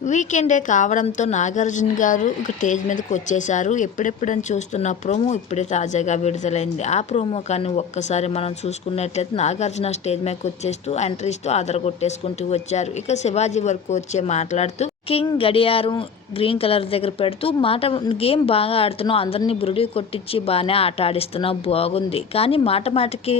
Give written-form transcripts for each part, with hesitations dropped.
వీకెండే కావడంతో నాగార్జున గారు ఇక స్టేజ్ మీదకి వచ్చేసారు. ఎప్పుడెప్పుడని చూస్తున్న ప్రోమో ఇప్పుడే తాజాగా విడుదలైంది. ఆ ప్రోమో కానీ ఒక్కసారి మనం చూసుకున్నట్లయితే నాగార్జున స్టేజ్ మీదకి వచ్చేస్తూ ఎంట్రీ ఇస్తూ అదరగొట్టేసుకుంటూ వచ్చారు. ఇక శివాజీ వరకు వచ్చే మాట్లాడుతూ కింగ్ గడియారం గ్రీన్ కలర్ దగ్గర పెడుతూ గేమ్ బాగా ఆడుతున్నావు, అందరినీ బురుడి కొట్టించి బాగానే ఆట ఆడిస్తున్నావు, బాగుంది, కానీ మాటకి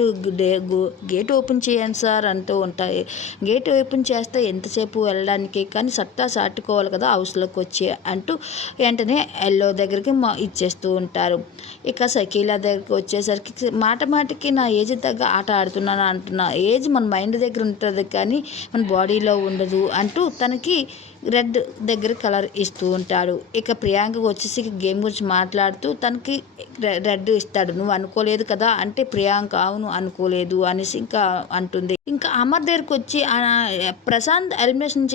గేట్ ఓపెన్ చేయండి సార్ అంటూ ఉంటాయి. గేట్ ఓపెన్ చేస్తే ఎంతసేపు వెళ్ళడానికి, కానీ సట్టా సాటుకోవాలి కదా హౌస్లోకి వచ్చి అంటూ వెంటనే ఎల్లో దగ్గరికి ఇచ్చేస్తూ ఉంటారు. ఇక షకీలా దగ్గరికి వచ్చేసరికి మాటకి నా ఏజ్ తగ్గ ఆట ఆడుతున్నాను అంటున్నా. ఏజ్ మన మైండ్ దగ్గర ఉంటుంది కానీ మన బాడీలో ఉండదు అంటూ తనకి రెడ్ దగ్గర కలర్ ఇస్తూ ఉంటాడు. ఇక ప్రియాంకకు వచ్చేసి గేమ్ గురించి మాట్లాడుతూ తనకి రెడ్ ఇస్తాడు. నువ్వు అనుకోలేదు కదా అంటే ప్రియాంక అవును అనుకోలేదు అనేసి ఇంకా అంటుంది. ఇంకా అమర్ దగ్గరికి వచ్చి ప్రశాంత్ నామినేషన్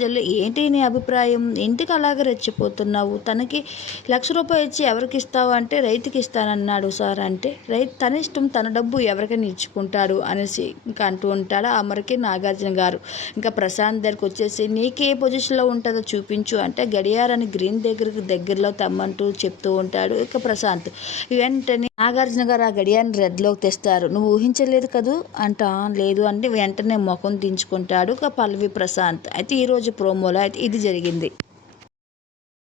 చేయాలి, ఏంటి నీ అభిప్రాయం, ఇంటికి అలాగే రెచ్చిపోతున్నావు, తనకి ₹1,00,000 ఇచ్చి ఎవరికి ఇస్తావు అంటే రైతుకి ఇస్తానన్నాడు సార్ అంటే తన ఇష్టం, తన డబ్బు ఎవరికైనా ఇచ్చుకుంటాడు అనేసి ఇంకా అంటూ ఉంటాడు అమర్కి నాగార్జున గారు. ఇంకా ప్రశాంత్ దగ్గరికి వచ్చేసి నీకే పొజిషన్లో ఉంటుందో చూపించు అంటే గడియారాన్ని గ్రీన్ దగ్గరలో తెమ్మంటూ చెప్తూ ఉంటాడు. ఇక ప్రశాంత్ వెంటనే నాగార్జున గారు ఆ గడియారాన్ని రెడ్లోకి తెస్తారు. నువ్వు ఊహించలేదు కదూ అంట, లేదు అంటే వెంటనే ముఖం దించుకుంటాడు ఇక పల్లవి ప్రశాంత్. అయితే ఈరోజు ప్రోమోలో అయితే ఇది జరిగింది.